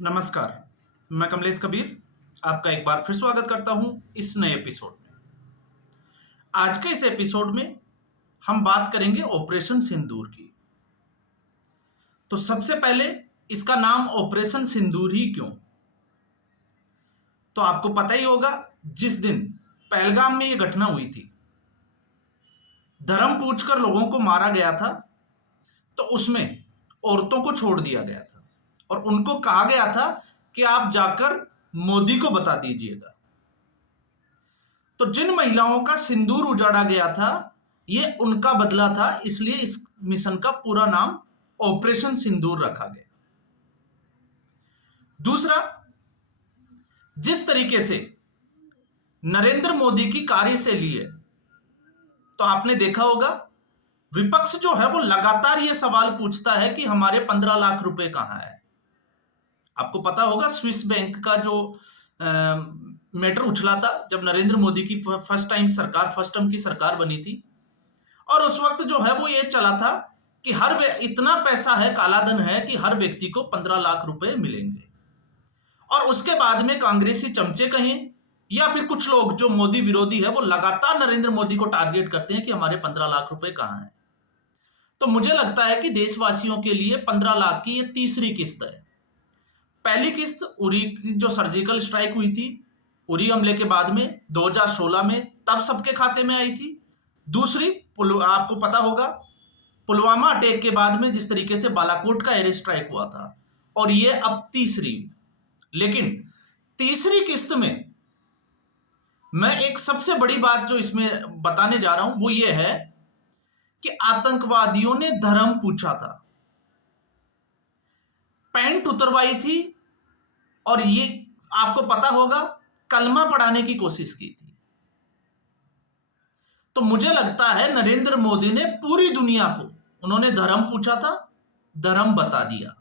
नमस्कार। मैं कमलेश कबीर आपका एक बार फिर स्वागत करता हूं इस नए एपिसोड में। आज के इस एपिसोड में हम बात करेंगे ऑपरेशन सिंदूर की। तो सबसे पहले इसका नाम ऑपरेशन सिंदूर ही क्यों? तो आपको पता ही होगा, जिस दिन पहलगाम में यह घटना हुई थी, धर्म पूछकर लोगों को मारा गया था, तो उसमें औरतों को छोड़ दिया गया था और उनको कहा गया था कि आप जाकर मोदी को बता दीजिएगा। तो जिन महिलाओं का सिंदूर उजाड़ा गया था, यह उनका बदला था, इसलिए इस मिशन का पूरा नाम ऑपरेशन सिंदूर रखा गया। दूसरा, जिस तरीके से नरेंद्र मोदी की कार्यशैली है, तो आपने देखा होगा विपक्ष जो है वो लगातार यह सवाल पूछता है कि हमारे 15 लाख रुपए कहां है। आपको पता होगा स्विस बैंक का जो मैटर उछला था जब नरेंद्र मोदी की फर्स्ट टर्म की सरकार बनी थी, और उस वक्त जो है वो ये चला था कि इतना पैसा है, काला धन है कि हर व्यक्ति को 15 लाख रुपए मिलेंगे। और उसके बाद में कांग्रेसी चमचे कहें या फिर कुछ लोग जो मोदी विरोधी है, वो लगातार नरेंद्र मोदी को टारगेट करते हैं कि हमारे 15 लाख रुपए कहां हैं। तो मुझे लगता है कि देशवासियों के लिए 15 लाख की ये तीसरी किस्त है। पहली किस्त उरी की जो सर्जिकल स्ट्राइक हुई थी, उरी हमले के बाद में 2016 में, तब सबके खाते में आई थी। दूसरी आपको पता होगा पुलवामा अटैक के बाद में जिस तरीके से बालाकोट का एयर स्ट्राइक हुआ था, और ये अब तीसरी। लेकिन तीसरी किस्त में मैं एक सबसे बड़ी बात जो इसमें बताने जा रहा हूं वो ये है कि आतंकवादियों ने धर्म पूछा था, पैंट उतरवाई थी, और ये आपको पता होगा कलमा पढ़ाने की कोशिश की थी। तो मुझे लगता है नरेंद्र मोदी ने पूरी दुनिया को, उन्होंने धर्म पूछा था, धर्म बता दिया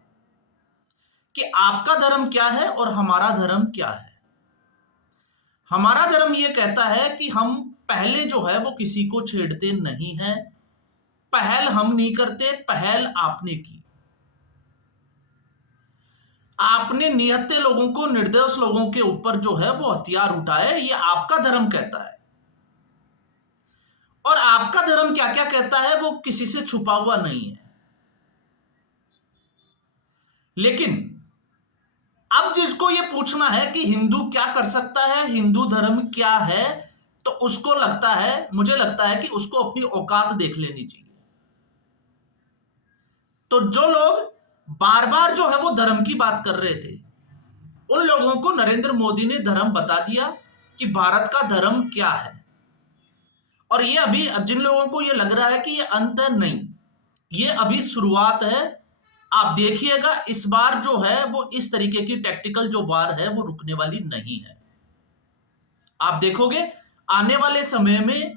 कि आपका धर्म क्या है और हमारा धर्म क्या है। हमारा धर्म यह कहता है कि हम पहले जो है वो किसी को छेड़ते नहीं हैं, पहल हम नहीं करते, पहल आपने की। आपने निहत्थे लोगों को, निर्दोष लोगों के ऊपर जो है वो हथियार उठाए, ये आपका धर्म कहता है। और आपका धर्म क्या क्या कहता है वो किसी से छुपा हुआ नहीं है। लेकिन अब जिसको ये पूछना है कि हिंदू क्या कर सकता है, हिंदू धर्म क्या है, तो उसको लगता है, मुझे लगता है कि उसको अपनी औकात देख लेनी चाहिए। तो जो लोग बार बार जो है वो धर्म की बात कर रहे थे, उन लोगों को नरेंद्र मोदी ने धर्म बता दिया कि भारत का धर्म क्या है। और ये अभी, अब जिन लोगों को ये लग रहा है कि ये अंत है, नहीं, ये अभी शुरुआत है। आप देखिएगा इस बार जो है वो इस तरीके की टैक्टिकल जो वार है वो रुकने वाली नहीं है। आप देखोगे आने वाले समय में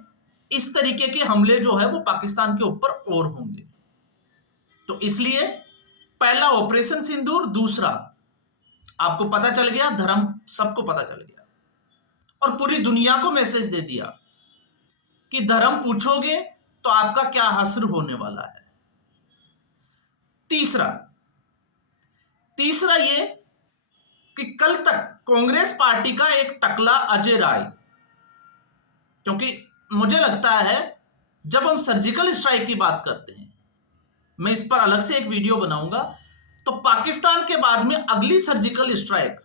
इस तरीके के हमले जो है वो पाकिस्तान के ऊपर और होंगे। तो इसलिए पहला ऑपरेशन सिंदूर, दूसरा आपको पता चल गया, धर्म सबको पता चल गया, और पूरी दुनिया को मैसेज दे दिया कि धर्म पूछोगे तो आपका क्या हश्र होने वाला है। तीसरा ये कि कल तक कांग्रेस पार्टी का एक टकला अजय राय, क्योंकि मुझे लगता है जब हम सर्जिकल स्ट्राइक की बात करते हैं, मैं इस पर अलग से एक वीडियो बनाऊंगा, तो पाकिस्तान के बाद में अगली सर्जिकल स्ट्राइक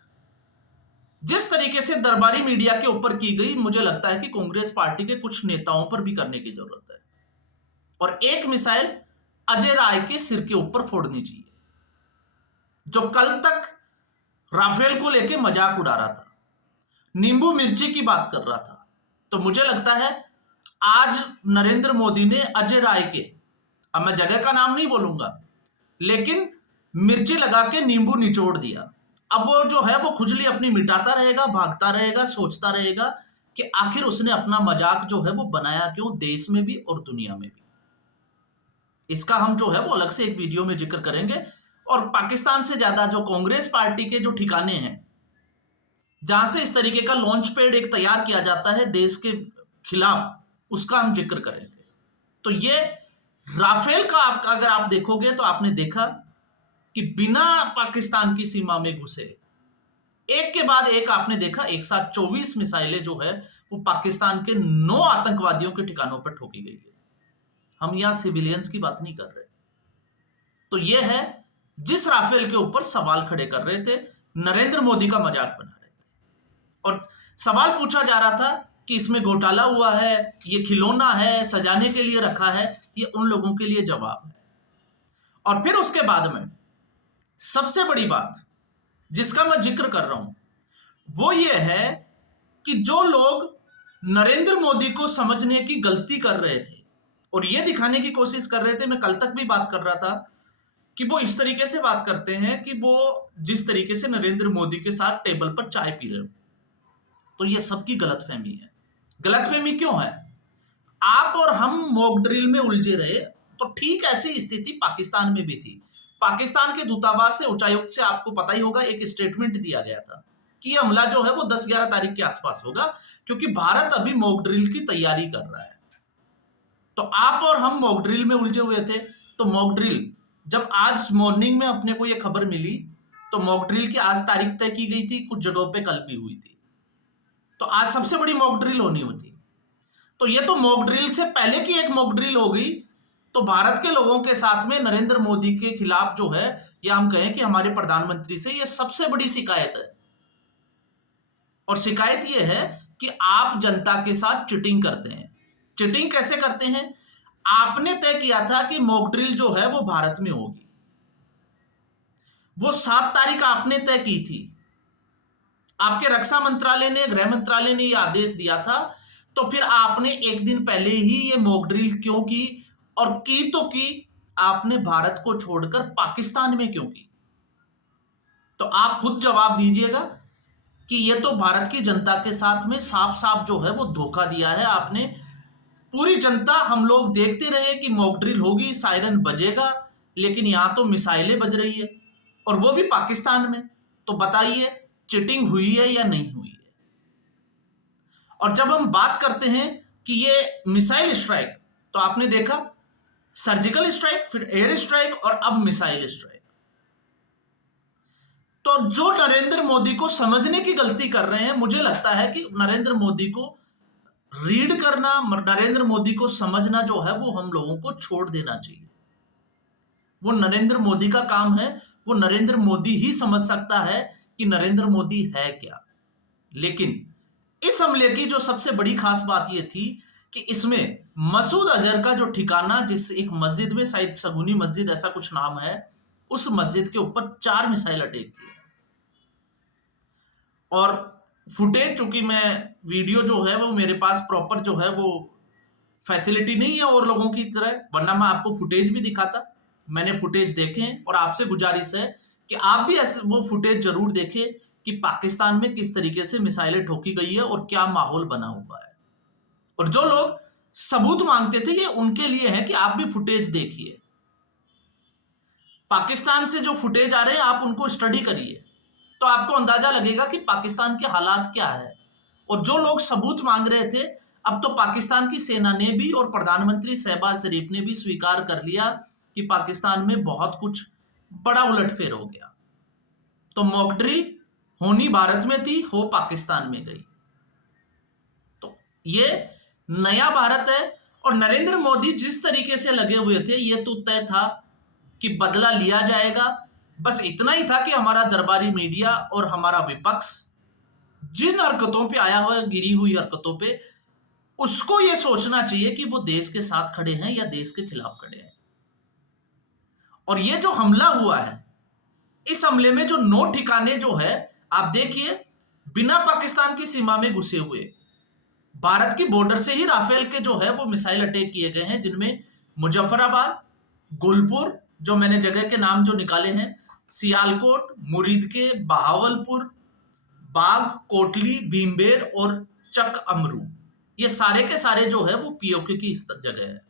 जिस तरीके से दरबारी मीडिया के ऊपर की गई, मुझे लगता है कि कांग्रेस पार्टी के कुछ नेताओं पर भी करने की जरूरत है, और एक मिसाइल अजय राय के सिर के ऊपर फोड़नी चाहिए, जो कल तक राफेल को लेके मजाक उड़ा रहा था, नींबू मिर्ची की बात कर रहा था। तो मुझे लगता है आज नरेंद्र मोदी ने अजय राय के, अब मैं जगह का नाम नहीं बोलूंगा, लेकिन मिर्ची लगा के नींबू निचोड़ दिया। अब वो जो है वो खुजली अपनी मिटाता रहेगा, भागता रहेगा, सोचता रहेगा कि आखिर उसने अपना मजाक जो है वो बनाया क्यों, देश में भी और दुनिया में भी। इसका हम जो है वो अलग से एक वीडियो में जिक्र करेंगे। और पाकिस्तान से ज्यादा जो कांग्रेस पार्टी के जो ठिकाने हैं, जहां से इस तरीके का लॉन्च पैड एक तैयार किया जाता है देश के खिलाफ, उसका हम जिक्र करेंगे। तो ये राफेल का अगर आप देखोगे तो आपने देखा कि बिना पाकिस्तान की सीमा में घुसे एक के बाद एक आपने देखा एक साथ 24 मिसाइलें जो है वो पाकिस्तान के 9 आतंकवादियों के ठिकानों पर ठोकी गई है। हम यहां सिविलियंस की बात नहीं कर रहे। तो यह है जिस राफेल के ऊपर सवाल खड़े कर रहे थे, नरेंद्र मोदी का मजाक बना रहे थे और सवाल पूछा जा रहा था कि इसमें घोटाला हुआ है, ये खिलौना है, सजाने के लिए रखा है। ये उन लोगों के लिए जवाब है। और फिर उसके बाद में सबसे बड़ी बात जिसका मैं जिक्र कर रहा हूं वो ये है कि जो लोग नरेंद्र मोदी को समझने की गलती कर रहे थे और ये दिखाने की कोशिश कर रहे थे, मैं कल तक भी बात कर रहा था कि वो इस तरीके से बात करते हैं कि वो जिस तरीके से नरेंद्र मोदी के साथ टेबल पर चाय पी रहे हो, तो ये सबकी गलतफहमी है। गलतफहमी क्यों है? आप और हम मॉक ड्रिल में उलझे रहे, तो ठीक ऐसी स्थिति पाकिस्तान में भी थी। पाकिस्तान के दूतावास से, उच्चायुक्त से आपको पता ही होगा, एक स्टेटमेंट दिया गया था कि यह हमला जो है वो 10-11 तारीख के आसपास होगा, क्योंकि भारत अभी मॉक ड्रिल की तैयारी कर रहा है। तो आप और हम मॉक ड्रिल में उलझे हुए थे। तो मॉक ड्रिल जब आज मॉर्निंग में अपने को यह खबर मिली, तो मॉक ड्रिल की आज तारीख तय की गई थी, कुछ जगहों पे कल भी हुई थी। तो आज सबसे बड़ी मॉक ड्रिल होनी होती। तो ये तो मॉक ड्रिल से पहले की एक मॉक ड्रिल हो गई। तो भारत के लोगों के साथ में नरेंद्र मोदी के खिलाफ जो है, या हम कहें कि हमारे प्रधानमंत्री से, यह सबसे बड़ी शिकायत है। और शिकायत यह है कि आप जनता के साथ चीटिंग करते हैं। चीटिंग कैसे करते हैं? आपने तय किया था कि मॉक ड्रिल जो है वो भारत में होगी, वो 7 तारीख आपने तय की थी। आपके रक्षा मंत्रालय ने, गृह मंत्रालय ने यह आदेश दिया था। तो फिर आपने एक दिन पहले ही ये मॉक ड्रिल क्यों की? और की तो की आपने भारत को छोड़कर पाकिस्तान में क्यों की? तो आप खुद जवाब दीजिएगा कि ये तो भारत की जनता के साथ में साफ साफ जो है वो धोखा दिया है आपने। पूरी जनता, हम लोग देखते रहे कि मॉक ड्रिल होगी, सायरन बजेगा, लेकिन यहां तो मिसाइलें बज रही है और वो भी पाकिस्तान में। तो बताइए चीटिंग हुई है या नहीं हुई है? और जब हम बात करते हैं कि ये मिसाइल स्ट्राइक, तो आपने देखा सर्जिकल स्ट्राइक, फिर एयर स्ट्राइक और अब मिसाइल स्ट्राइक। तो जो नरेंद्र मोदी को समझने की गलती कर रहे हैं, मुझे लगता है कि नरेंद्र मोदी को रीड करना, नरेंद्र मोदी को समझना जो है वो हम लोगों को छोड़ देना चाहिए। वो नरेंद्र मोदी का काम है, वो नरेंद्र मोदी ही समझ सकता है कि नरेंद्र मोदी है क्या। लेकिन इस हमले की जो सबसे बड़ी खास बात यह थी कि इसमें मसूद अजहर का जो ठिकाना, जिस एक मस्जिद में, शायद सगुनी मस्जिद ऐसा कुछ नाम है, उस मस्जिद के ऊपर 4 मिसाइल अटैक किए। और फुटेज, चूंकि मैं वीडियो जो है वो मेरे पास प्रॉपर जो है वो फैसिलिटी नहीं है और लोगों की तरह, वरना मैं आपको फुटेज भी दिखाता। मैंने फुटेज देखे हैं और आपसे गुजारिश है कि आप भी ऐसे वो फुटेज जरूर देखें कि पाकिस्तान में किस तरीके से मिसाइलें ठोकी गई है और क्या माहौल बना हुआ है। और जो लोग सबूत मांगते थे, ये उनके लिए है कि आप भी फुटेज देखिए। पाकिस्तान से जो फुटेज आ रहे हैं आप उनको स्टडी करिए, तो आपको अंदाजा लगेगा कि पाकिस्तान के हालात क्या है। और जो लोग सबूत मांग रहे थे, अब तो पाकिस्तान की सेना ने भी और प्रधानमंत्री शहबाज शरीफ ने भी स्वीकार कर लिया कि पाकिस्तान में बहुत कुछ बड़ा उलटफेर हो गया। तो मॉक ड्रिल होनी भारत में थी, हो पाकिस्तान में गई। तो ये नया भारत है। और नरेंद्र मोदी जिस तरीके से लगे हुए थे, ये तो तय था कि बदला लिया जाएगा। बस इतना ही था कि हमारा दरबारी मीडिया और हमारा विपक्ष जिन हरकतों पे आया हुआ है, गिरी हुई हरकतों पे, उसको ये सोचना चाहिए कि वो देश के साथ खड़े हैं या देश के खिलाफ खड़े हैं। और ये जो हमला हुआ है, इस हमले में जो 9 ठिकाने जो है, आप देखिए, बिना पाकिस्तान की सीमा में घुसे हुए भारत की बॉर्डर से ही राफेल के जो है वो मिसाइल अटैक किए गए हैं, जिनमें मुजफ्फराबाद, गुलपुर, जो मैंने जगह के नाम जो निकाले हैं, सियालकोट, मुरीदके, बहावलपुर, बाग, कोटली, भीमबेर और चक अमरू, ये सारे के सारे जो है वो पीओके की जगह है।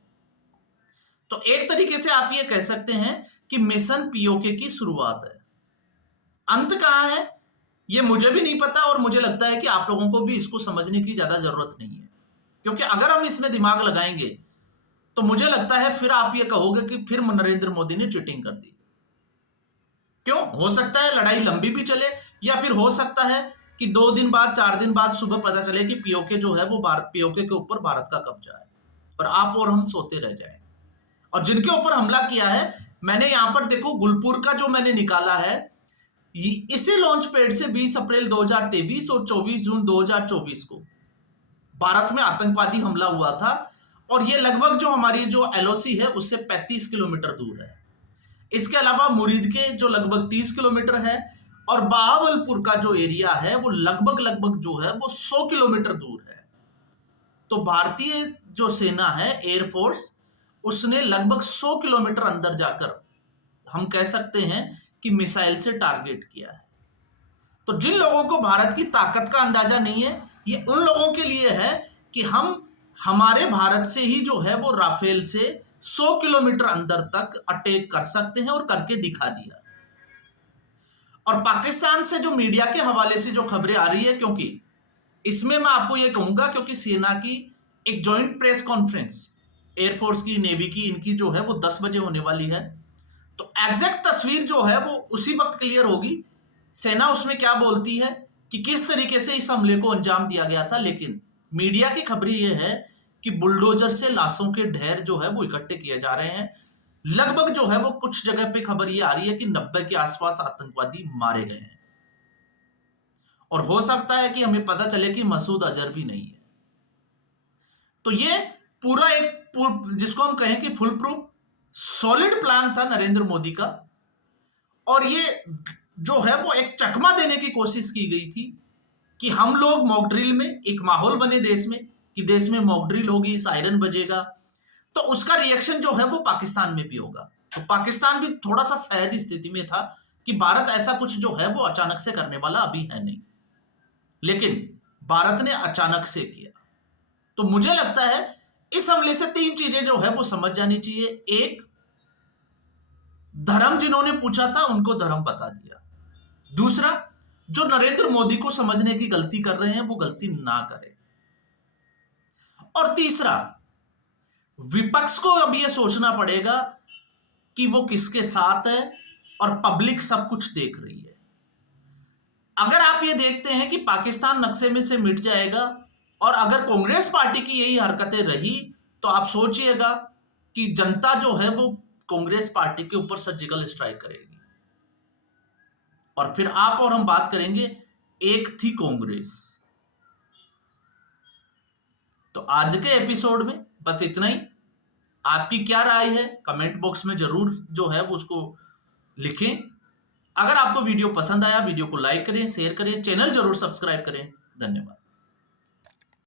तो एक तरीके से आप ये कह सकते हैं कि मिशन पीओके की शुरुआत है। अंत कहां है ये मुझे भी नहीं पता, और मुझे लगता है कि आप लोगों को भी इसको समझने की ज्यादा जरूरत नहीं है, क्योंकि अगर हम इसमें दिमाग लगाएंगे तो मुझे लगता है फिर आप ये कहोगे कि फिर नरेंद्र मोदी ने चीटिंग कर दी। क्यों? हो सकता है लड़ाई लंबी भी चले, या फिर हो सकता है कि 2 दिन बाद 4 दिन बाद सुबह पता चले कि पीओके जो है वो पीओके के ऊपर भारत का कब्जा है और आप और हम सोते रह जाएं। और जिनके ऊपर हमला किया है, मैंने यहां पर देखो गुलपुर का जो मैंने निकाला है, इसी लॉन्च पैड से 20 अप्रैल 2023 और 24 जून 2024 को भारत में आतंकवादी हमला हुआ था। और ये लगभग जो हमारी जो एलओसी है उससे 35 किलोमीटर दूर है। इसके अलावा मुरीद के जो लगभग 30 किलोमीटर है, और बहावलपुर का जो एरिया है वो लगभग जो है वो 100 किलोमीटर दूर है। तो भारतीय जो सेना है, एयरफोर्स, उसने लगभग 100 किलोमीटर अंदर जाकर हम कह सकते हैं कि मिसाइल से टारगेट किया है। तो जिन लोगों को भारत की ताकत का अंदाजा नहीं है, ये उन लोगों के लिए है कि हम हमारे भारत से ही जो है वो राफेल से 100 किलोमीटर अंदर तक अटैक कर सकते हैं, और करके दिखा दिया। और पाकिस्तान से जो मीडिया के हवाले से जो खबरें आ रही है, क्योंकि इसमें मैं आपको ये कहूंगा, क्योंकि सेना की एक जॉइंट प्रेस कॉन्फ्रेंस, एयरफोर्स की, नेवी की, इनकी जो है वो 10 बजे होने वाली है। तो एग्जैक्ट तस्वीर जो है वो उसी वक्त क्लियर होगी, सेना उसमें क्या बोलती है कि किस तरीके से इस हमले को अंजाम दिया गया था। लेकिन मीडिया की खबरें यह है कि बुलडोजर से लाशों के ढेर जो है वो इकट्ठे किए जा रहे हैं। लगभग जो है वो कुछ जगह पे खबर ये आ रही है कि 90 के आसपास आतंकवादी मारे गए हैं, और हो सकता है कि हमें पता चले कि मसूद अजहर भी नहीं है। तो ये पूरा जिसको हम कहें कि फुल प्रूफ सॉलिड प्लान था नरेंद्र मोदी का, और ये जो है वो एक चकमा देने की कोशिश की गई थी कि हम लोग मॉक ड्रिल में, एक माहौल बने देश में कि देश में मॉक ड्रिल होगी, सायरन बजेगा, तो उसका रिएक्शन जो है वो पाकिस्तान में भी होगा। तो पाकिस्तान भी थोड़ा सा सहज स्थिति में था कि भारत ऐसा कुछ जो है वो अचानक से करने वाला अभी है नहीं, लेकिन भारत ने अचानक से किया। तो मुझे लगता है इस हमले से 3 चीजें जो है वो समझ जानी चाहिए। एक, धर्म जिन्होंने पूछा था उनको धर्म बता दिया। दूसरा, जो नरेंद्र मोदी को समझने की गलती कर रहे हैं वो गलती ना करें। और तीसरा, विपक्ष को अब यह सोचना पड़ेगा कि वो किसके साथ है, और पब्लिक सब कुछ देख रही है। अगर आप ये देखते हैं कि पाकिस्तान नक्शे में से मिट जाएगा, और अगर कांग्रेस पार्टी की यही हरकतें रही, तो आप सोचिएगा कि जनता जो है वो कांग्रेस पार्टी के ऊपर सर्जिकल स्ट्राइक करेगी। और फिर आप और हम बात करेंगे एक थी कांग्रेस। तो आज के एपिसोड में बस इतना ही। आपकी क्या राय है कमेंट बॉक्स में जरूर जो है वो उसको लिखें। अगर आपको वीडियो पसंद आया, वीडियो को लाइक करें, शेयर करें, चैनल जरूर सब्सक्राइब करें। धन्यवाद।